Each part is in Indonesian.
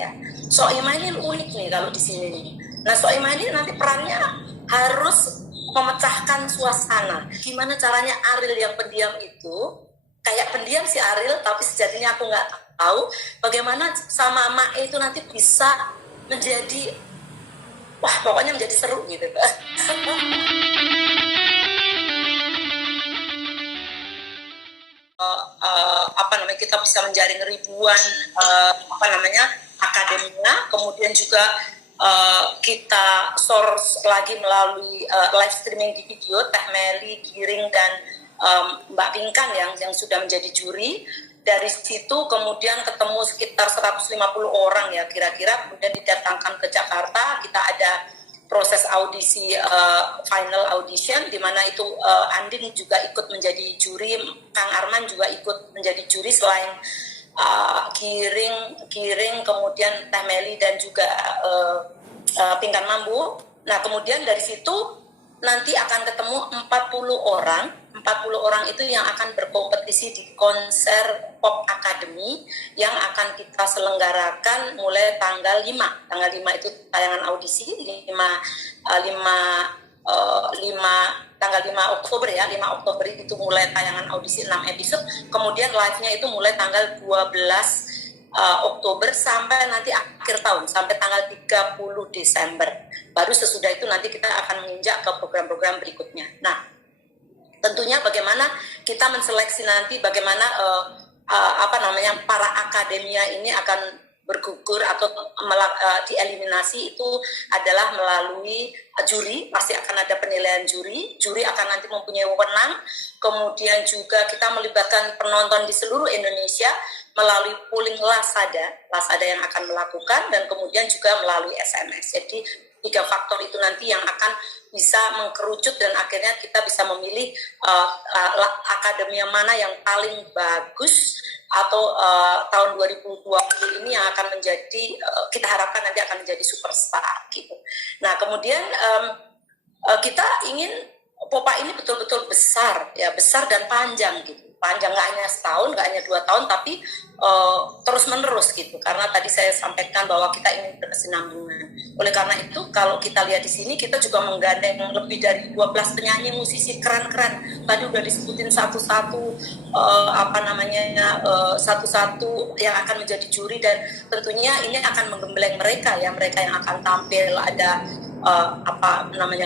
ya. Soimah ini unik nih kalau di sini nih. Nah, Soimah ini nanti perannya harus memecahkan suasana. Gimana caranya Ariel yang pendiam itu, kayak pendiam si Ariel, tapi sejatinya aku nggak tahu bagaimana sama Mae itu nanti bisa menjadi, wah pokoknya menjadi seru gitu. Apa namanya, kita bisa menjaring ribuan akademia, kemudian juga kita source lagi melalui live streaming di video Teh Meli, Giring dan Mbak Pinkan yang sudah menjadi juri. Dari situ kemudian ketemu sekitar 150 orang ya kira-kira, kemudian didatangkan ke Jakarta. Kita ada proses audisi, final audition, di mana itu Andin juga ikut menjadi juri, Kang Arman juga ikut menjadi juri selain Giring, kemudian Teh Meli dan juga Pinkan Mambu. Nah, kemudian dari situ nanti akan ketemu 40 orang itu yang akan berkompetisi di konser Pop Academy yang akan kita selenggarakan mulai tanggal 5. Tanggal 5 itu tayangan audisi, tanggal 5 Oktober ya, 5 Oktober itu mulai tayangan audisi 6 episode, kemudian live-nya itu mulai tanggal 12 Oktober sampai nanti akhir tahun, sampai tanggal 30 Desember. Baru sesudah itu nanti kita akan menginjak ke program-program berikutnya. Nah, tentunya bagaimana kita menseleksi nanti bagaimana para akademia ini akan bergugur atau dieliminasi itu adalah melalui juri. Pasti akan ada penilaian juri akan nanti mempunyai wewenang, kemudian juga kita melibatkan penonton di seluruh Indonesia melalui polling Lasada yang akan melakukan, dan kemudian juga melalui SMS. Jadi 3 faktor itu nanti yang akan bisa mengkerucut dan akhirnya kita bisa memilih akademia mana yang paling bagus atau tahun 2020 ini yang akan menjadi, kita harapkan nanti akan menjadi superstar gitu. Nah, kemudian kita ingin Popa ini betul-betul besar dan panjang gitu. Panjang, nggak hanya setahun, nggak hanya 2 tahun, tapi terus-menerus gitu. Karena tadi saya sampaikan bahwa kita ingin berkesinambungan. Oleh karena itu, kalau kita lihat di sini, kita juga menggandeng lebih dari 12 penyanyi musisi keren-keren. Tadi udah disebutin satu-satu, satu-satu yang akan menjadi juri, dan tentunya ini akan menggembleng mereka yang akan tampil. Ada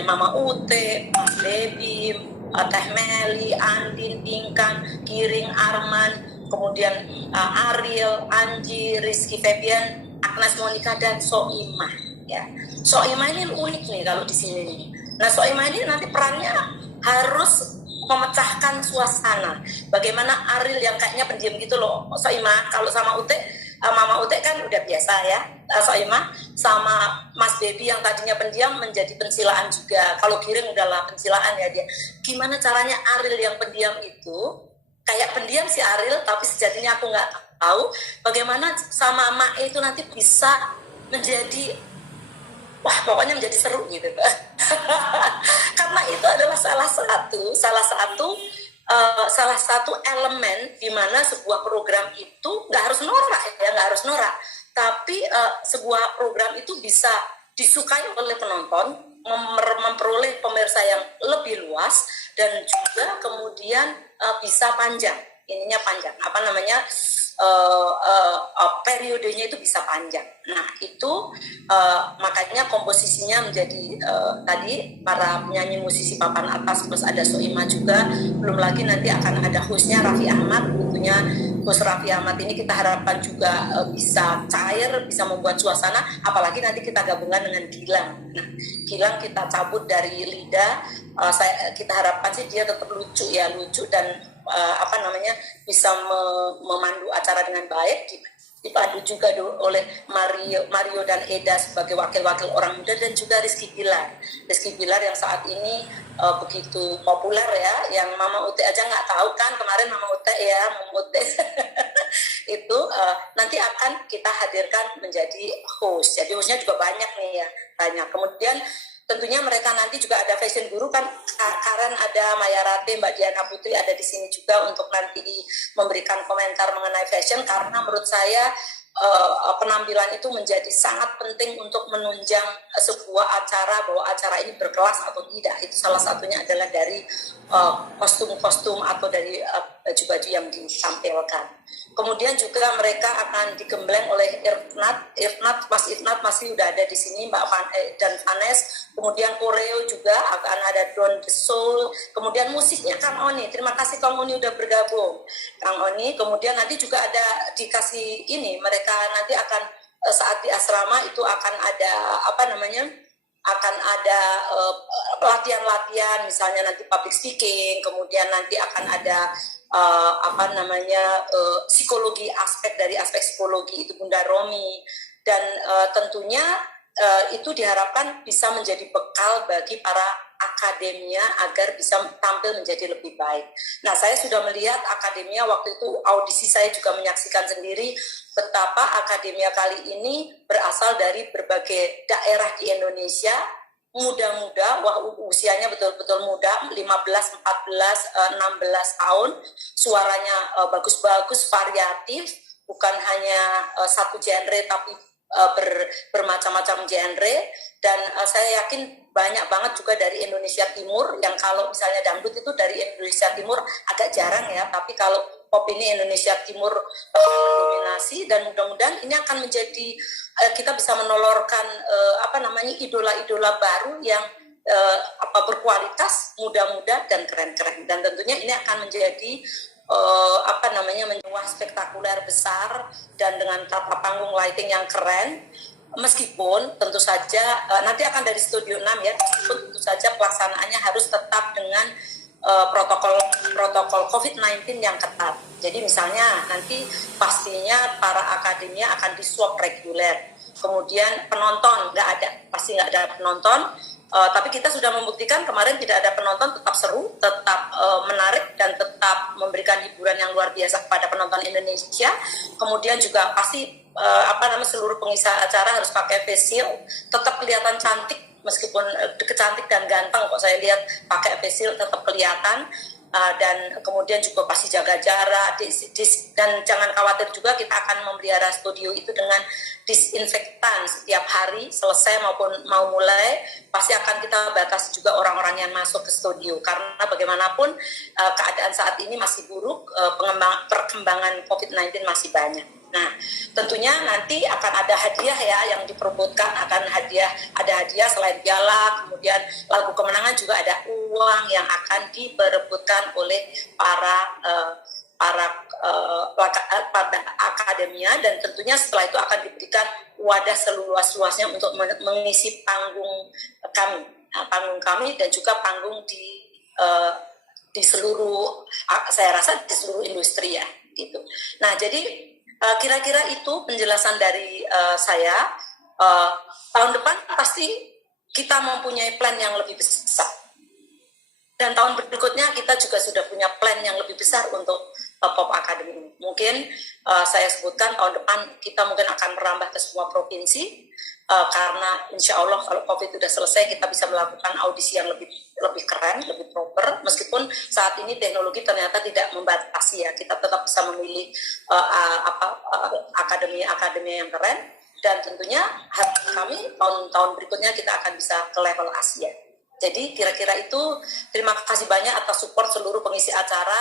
Mama Ute, Mas Debi, Teh Meli, Andin, Pinkan, Giring, Arman, kemudian Ariel, Anji, Rizky Febian, Agnes Monica, dan Soimah. Ya, Soimah ini unik nih kalau di sini nih. Nah, Soimah ini nanti perannya harus memecahkan suasana. Bagaimana Ariel yang kayaknya pendiam gitu loh, Soimah. Kalau sama Ute, Mama Ute kan udah biasa ya. Soimah sama Mas Debi yang tadinya pendiam menjadi pensilaan juga. Kalau Giring udahlah pensilaan ya dia. Gimana caranya Ariel yang pendiam itu, kayak pendiam si Ariel, tapi sejatinya aku nggak tahu bagaimana sama Mae itu nanti bisa menjadi, wah pokoknya menjadi seru gitu. Karena itu adalah salah satu elemen di mana sebuah program itu nggak harus norak, tapi sebuah program itu bisa disukai oleh penonton, memperoleh pemirsa yang lebih luas, dan juga kemudian bisa panjang, periodenya itu bisa panjang. Nah, itu makanya komposisinya menjadi tadi para penyanyi musisi papan atas plus ada Soimah juga, belum lagi nanti akan ada hostnya Raffi Ahmad. Tentunya host Raffi Ahmad ini kita harapkan juga bisa cair, bisa membuat suasana, apalagi nanti kita gabungan dengan Gilang. Nah, Gilang kita cabut dari Lida, kita harapkan sih dia tetap lucu dan bisa memandu acara dengan baik, dipandu juga oleh Mario dan Eda sebagai wakil-wakil orang muda, dan juga Rizky Bilar yang saat ini begitu populer ya, yang Mama Ute aja nggak tahu kan kemarin Mama Ute itu nanti akan kita hadirkan menjadi host. Jadi hostnya juga banyak nih ya, banyak. Kemudian tentunya mereka nanti juga ada fashion guru kan, Karen ada, Maya Rate, Mbak Diana Putri ada di sini juga untuk nanti memberikan komentar mengenai fashion, karena menurut saya penampilan itu menjadi sangat penting untuk menunjang sebuah acara, bahwa acara ini berkelas atau tidak. Itu salah satunya adalah dari kostum-kostum atau dari baju-baju yang ditampilkan. Kemudian juga mereka akan digembleng oleh Mas Irnat masih udah ada di sini, Mbak dan Vanes. Kemudian koreo juga akan ada Drone the Soul. Kemudian musiknya Kang Oni. Terima kasih Kang Oni udah bergabung, Kang Oni. Kemudian nanti juga ada dikasih ini, mereka nanti akan saat di asrama itu akan ada akan ada latihan-latihan, misalnya nanti public speaking, kemudian nanti akan ada psikologi, aspek psikologi itu Bunda Romi, dan tentunya itu diharapkan bisa menjadi bekal bagi para akademia agar bisa tampil menjadi lebih baik. Nah, saya sudah melihat akademia waktu itu audisi, saya juga menyaksikan sendiri betapa akademia kali ini berasal dari berbagai daerah di Indonesia, muda-muda, usianya betul-betul muda, 15, 14, 16 tahun, suaranya bagus-bagus, variatif, bukan hanya satu genre tapi bermacam-macam genre, dan saya yakin banyak banget juga dari Indonesia Timur, yang kalau misalnya dangdut itu dari Indonesia Timur agak jarang ya, tapi kalau pop ini Indonesia Timur mendominasi, dan mudah-mudahan ini akan menjadi kita bisa menolorkan idola-idola baru yang berkualitas, muda-muda dan keren-keren, dan tentunya ini akan menjadi menjual spektakuler besar dan dengan tata panggung lighting yang keren. Meskipun tentu saja nanti akan dari Studio 6 ya, meskipun tentu saja pelaksanaannya harus tetap dengan protokol COVID-19 yang ketat. Jadi misalnya nanti pastinya para akademia akan di-swab reguler. Kemudian penonton pasti nggak ada penonton. Tapi kita sudah membuktikan kemarin tidak ada penonton, tetap seru, tetap menarik, dan tetap memberikan hiburan yang luar biasa kepada penonton Indonesia. Kemudian juga pasti seluruh pengisi acara harus pakai face shield, tetap kelihatan cantik, meskipun kecantik dan ganteng kok saya lihat pakai face shield tetap kelihatan. Dan kemudian juga pasti jaga jarak, dan jangan khawatir juga, kita akan memelihara studio itu dengan disinfektan setiap hari, selesai maupun mau mulai, pasti akan kita batasi juga orang-orang yang masuk ke studio, karena bagaimanapun keadaan saat ini masih buruk, perkembangan COVID-19 masih banyak. Nah, tentunya nanti akan ada hadiah ya yang diperebutkan, ada hadiah selain piala, kemudian lagu kemenangan juga ada uang yang akan diperebutkan oleh para akademia, dan tentunya setelah itu akan diberikan wadah seluas-luasnya untuk mengisi panggung kami dan juga panggung di seluruh, saya rasa di seluruh industri ya gitu. Nah, jadi kira-kira itu penjelasan dari saya. Tahun depan pasti kita mempunyai plan yang lebih besar, dan tahun berikutnya kita juga sudah punya plan yang lebih besar untuk Pop Academy ini. Mungkin saya sebutkan tahun depan kita mungkin akan merambah ke semua provinsi, karena insya Allah kalau COVID sudah selesai kita bisa melakukan audisi yang lebih keren, lebih proper, meskipun saat ini teknologi ternyata tidak membatasi ya, kita tetap bisa memilih akademi yang keren, dan tentunya kami tahun-tahun berikutnya kita akan bisa ke level Asia. Jadi kira-kira itu, terima kasih banyak atas support seluruh pengisi acara.